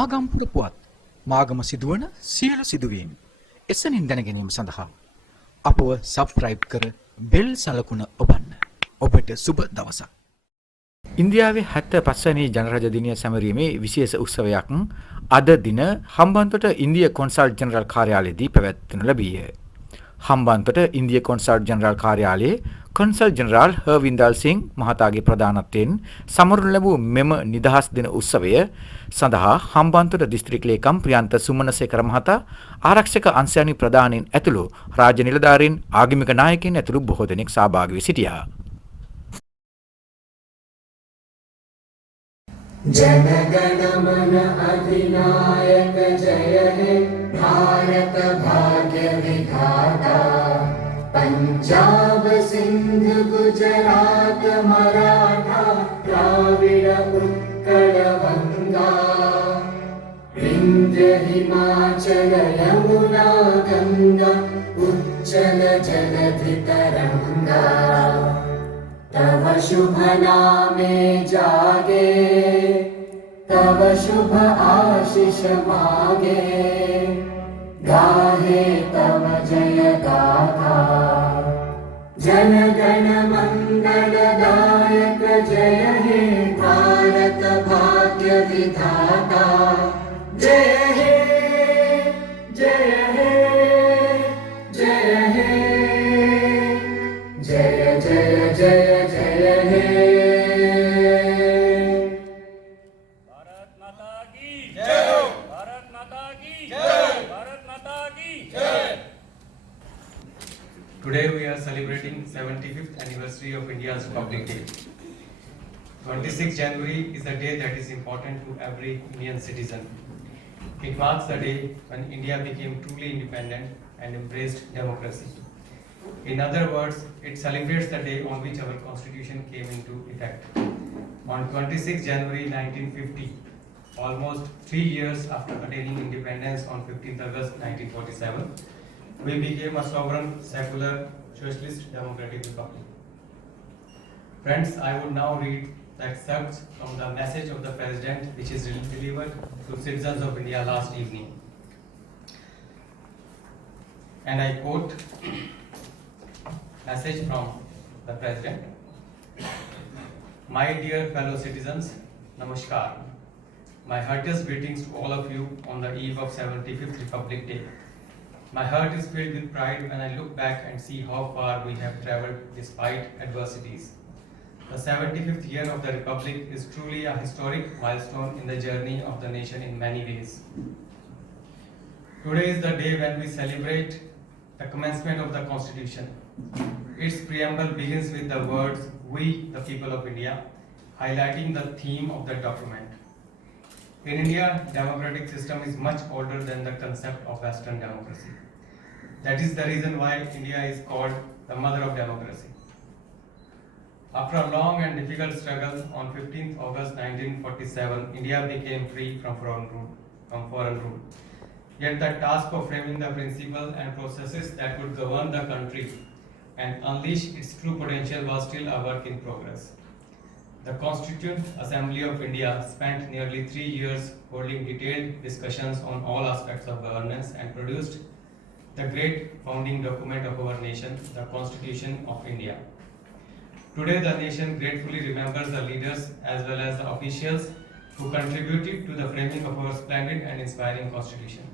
ආගම්පුර පුවත් මාගම සිදුවන සියලු සිදුවීම් එසනින් දැන ගැනීම සඳහා අපව සබ්ස්ක්‍රයිබ් කර බෙල් සලකුණ ඔබන්න. ඔබට සුබ දවසක්. ඉන්දියාවේ 75 වෙනි ජනරජ දිනය සැමරීමේ විශේෂ උත්සවයක් අද දින හම්බන්තොට ඉන්දිය කොන්සල් ජෙනරල් කාර්යාලයේදී පැවැත්වනු ලැබීය. හම්බන්තොට ඉන්දිය කොන්සල් ජෙනරල් කාර්යාලයේ කොන්සල් ජෙනරාල් හර්වින්දල් සිං මහතාගේ ප්‍රධානත්වයෙන් සමරනු ලැබූ මෙම නිදහස් දින උත්සවය සඳහා හම්බන්තොට දිස්ත්‍රික් ලේකම් ප්‍රියන්ත සුමනසේකර මහතා ආරක්ෂක අංශයන්හි ප්‍රධානීන් ඇතුළු රාජ්‍ය නිලධාරීන් ආගමික නායකයින් ඇතුළු බොහෝ දෙනෙක් සහභාගී වී සිටියා. जनगणमन अधिनायक जय हे भारत भाग्य विधाता पंजाब सिंध गुजरात मराठा द्राविड़ उत्कल गंगा विंध्य हिमाचल यमुना गंगा उच्चल जलधि तरंगा तव शुभ नामे जागे तव शुभ आशीष मागे गाहे तव जय गाथा जन गण मंगल दायक जय हे भारत भाग्य विधाता जय हे जय हे जय हे जय जय जय जय हे भारत माता की जय भारत माता की जय भारत माता की जय. Today we are celebrating 75th anniversary of India's Republic Day. 26 January is a day that is important to every Indian citizen. It marks the day when India became truly independent and embraced democracy. In other words, it celebrates the day on which our constitution came into effect. On 26 January 1950, almost 3 years after attaining independence on 15th August 1947, we became a sovereign, secular, socialist democratic republic. Friends, I would now read the excerpts from the message of the President which is delivered to citizens of India last evening. And I quote, message from the President. My dear fellow citizens, Namaskar. My heartiest greetings to all of you on the eve of 75th Republic Day. My heart is filled with pride when I look back and see how far we have traveled despite adversities. The 75th year of the Republic is truly a historic milestone in the journey of the nation in many ways. Today is the day when we celebrate the commencement of the Constitution. Its preamble begins with the words, "We, the people of India," highlighting the theme of the document. In India, democratic system is much older than the concept of Western democracy. That is the reason why India is called the mother of democracy. After a long and difficult struggle, on 15th August 1947, India became free from foreign rule. Yet the task of framing the principles and processes that would govern the country and unleash its true potential was still a work in progress. The Constituent Assembly of India spent nearly 3 years holding detailed discussions on all aspects of governance and produced the great founding document of our nation, the Constitution of India. Today, the nation gratefully remembers the leaders as well as the officials who contributed to the framing of our splendid and inspiring Constitution.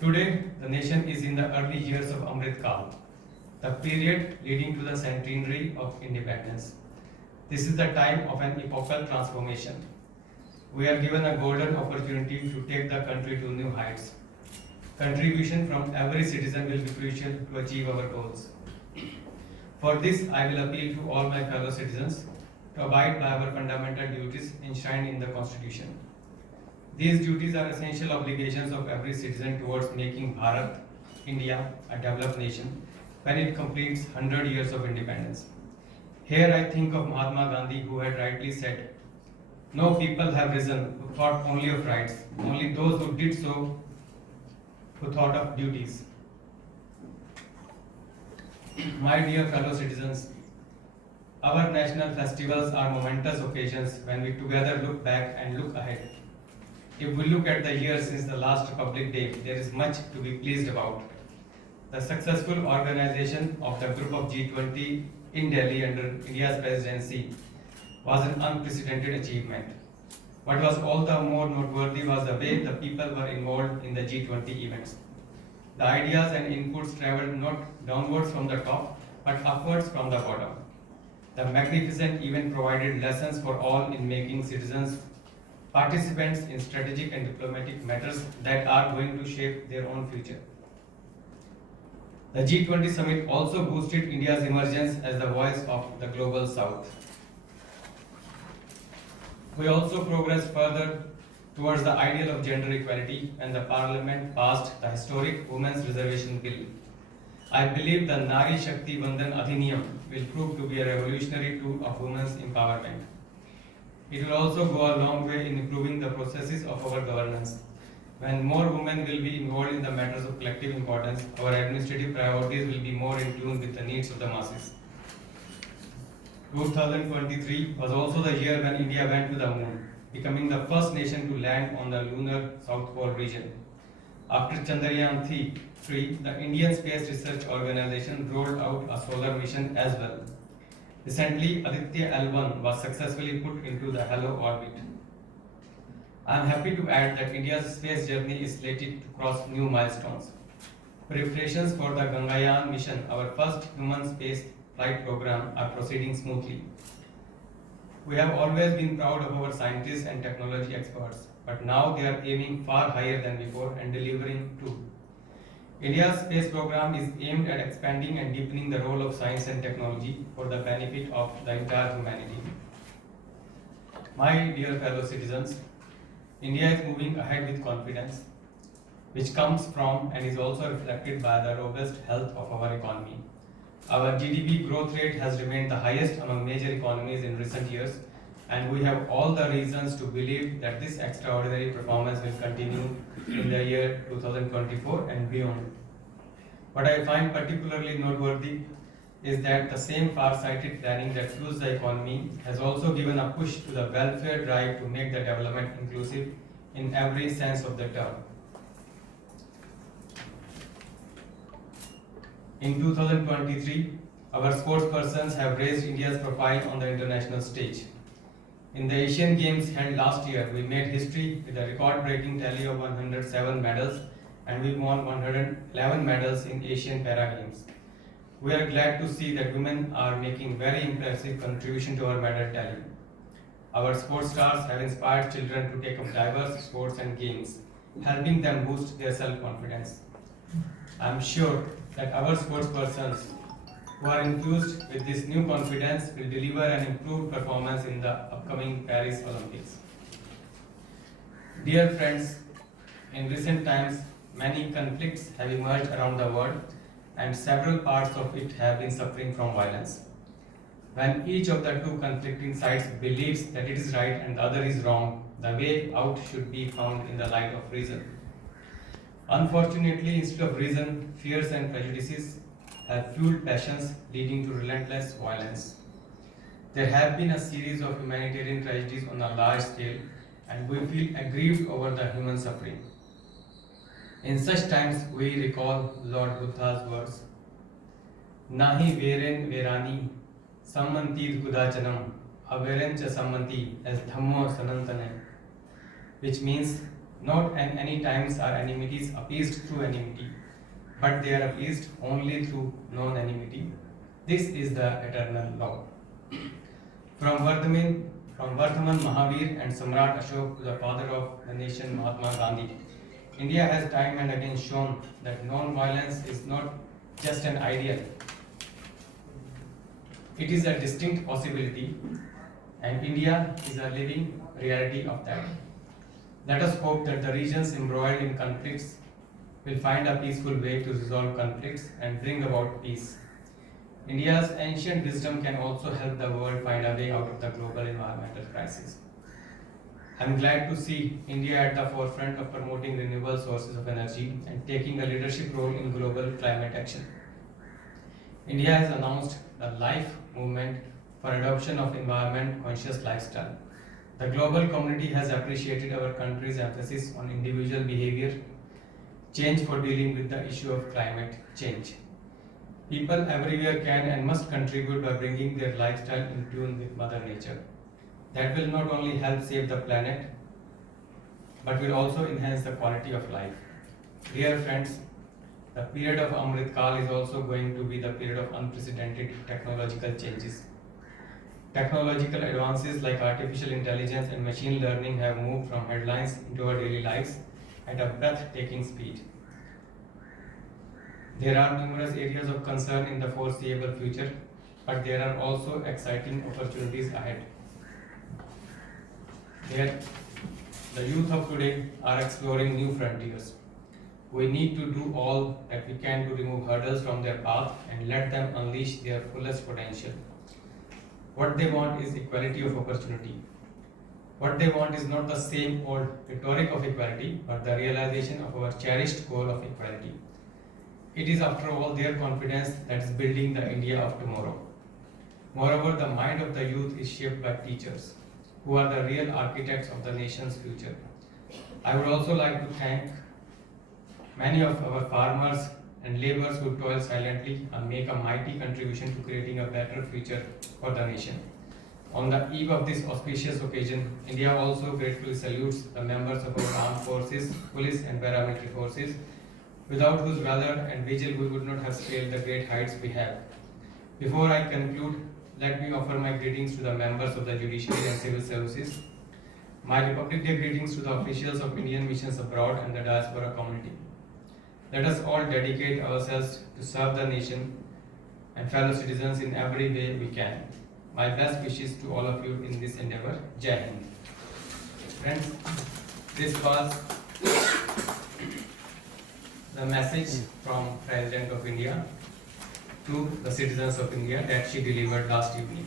Today, the nation is in the early years of Amrit Kaal, the period leading to the centenary of independence. This is the time of an epochal transformation. We are given a golden opportunity to take the country to new heights. Contribution from every citizen will be crucial to achieve our goals. For this, I will appeal to all my fellow citizens to abide by our fundamental duties enshrined in the Constitution. These duties are essential obligations of every citizen towards making Bharat, India, a developed nation when it completes 100 years of independence. Here I think of Mahatma Gandhi, who had rightly said, "No people have risen who thought only of rights, only those who did so who thought of duties." My dear fellow citizens, our national festivals are momentous occasions when we together look back and look ahead. If we look at the year since the last Republic Day, there is much to be pleased about. The successful organization of the group of G20 in Delhi under India's presidency was an unprecedented achievement. What was all the more noteworthy was the way the people were involved in the G20 events. The ideas and inputs traveled not downwards from the top, but upwards from the bottom. The magnificent event provided lessons for all in making citizens participants in strategic and diplomatic matters that are going to shape their own future. The G20 summit also boosted India's emergence as the voice of the global south. We also progressed further towards the ideal of gender equality when the Parliament passed the historic Women's Reservation Bill. I believe the Nari Shakti Vandan Adhiniyam will prove to be a revolutionary tool of women's empowerment. It will also go a long way in improving the processes of our governance. When more women will be involved in the matters of collective importance, our administrative priorities will be more in tune with the needs of the masses. 2023 was also the year when India went to the moon, becoming the first nation to land on the lunar South Pole region. After Chandrayaan 3, the Indian Space Research Organization rolled out a solar mission as well. Recently, Aditya L1 was successfully put into the HALO orbit. I am happy to add that India's space journey is slated to cross new milestones. Preparations for the Gangayaan mission, our first human space flight program, are proceeding smoothly. We have always been proud of our scientists and technology experts, but now they are aiming far higher than before and delivering too. India's space program is aimed at expanding and deepening the role of science and technology for the benefit of the entire humanity. My dear fellow citizens, India is moving ahead with confidence, which comes from and is also reflected by the robust health of our economy. Our GDP growth rate has remained the highest among major economies in recent years, and we have all the reasons to believe that this extraordinary performance will continue in the year 2024 and beyond. What I find particularly noteworthy is that the same far-sighted planning that fuels the economy has also given a push to the welfare drive to make the development inclusive in every sense of the term. In 2023, our sportspersons have raised India's profile on the international stage. In the Asian Games held last year, we made history with a record-breaking tally of 107 medals, and we won 111 medals in Asian Para Games. We are glad to see that women are making very impressive contribution to our medal tally. Our sports stars have inspired children to take up diverse sports and games, helping them boost their self-confidence. I am sure that our sportspersons who are infused with this new confidence will deliver an improved performance in the upcoming Paris Olympics. Dear friends, in recent times, many conflicts have emerged around the world, and several parts of it have been suffering from violence. When each of the two conflicting sides believes that it is right and the other is wrong, the way out should be found in the light of reason. Unfortunately, instead of reason, fears and prejudices have fueled passions, leading to relentless violence. There have been a series of humanitarian tragedies on a large scale, and we feel aggrieved over the human suffering. In such times, we recall Lord Buddha's words, Nahi veren verani, sammanti kudachanam, averencha sammanti as dhammo sanantane, which means not at any times are enmities appeased through enmity, but they are appeased only through non-enmity. This is the eternal law. From Vardhaman Mahavir and Samrat Ashok to the father of the nation Mahatma Gandhi, India has time and again shown that non-violence is not just an ideal. It is a distinct possibility, and India is a living reality of that. Let us hope that the regions embroiled in conflicts will find a peaceful way to resolve conflicts and bring about peace. India's ancient wisdom can also help the world find a way out of the global environmental crisis. I am glad to see India at the forefront of promoting renewable sources of energy and taking a leadership role in global climate action. India has announced the LIFE movement for adoption of environment-conscious lifestyle. The global community has appreciated our country's emphasis on individual behavior change for dealing with the issue of climate change. People everywhere can and must contribute by bringing their lifestyle in tune with Mother Nature. That will not only help save the planet, but will also enhance the quality of life. Dear friends, the period of Amrit Kal is also going to be the period of unprecedented technological changes. Technological advances like artificial intelligence and machine learning have moved from headlines into our daily lives at a breathtaking speed. There are numerous areas of concern in the foreseeable future, but there are also exciting opportunities ahead. The youth of today are exploring new frontiers. We need to do all that we can to remove hurdles from their path and let them unleash their fullest potential. What they want is equality of opportunity. What they want is not the same old rhetoric of equality, but the realization of our cherished goal of equality. It is, after all, their confidence that is building the India of tomorrow. Moreover, the mind of the youth is shaped by teachers, who are the real architects of the nation's future. I would also like to thank many of our farmers and laborers who toil silently and make a mighty contribution to creating a better future for the nation. On the eve of this auspicious occasion, India also gratefully salutes the members of our armed forces, police and paramilitary forces, without whose valor and vigil we would not have scaled the great heights we have. Before I conclude, let me offer my greetings to the members of the judiciary and civil services, my Republic Day greetings to the officials of Indian missions abroad and the diaspora community. Let us all dedicate ourselves to serve the nation and fellow citizens in every way we can. My best wishes to all of you in this endeavor. Jai Hind. Friends, this was the message from President of India to the citizens of India that she delivered last evening.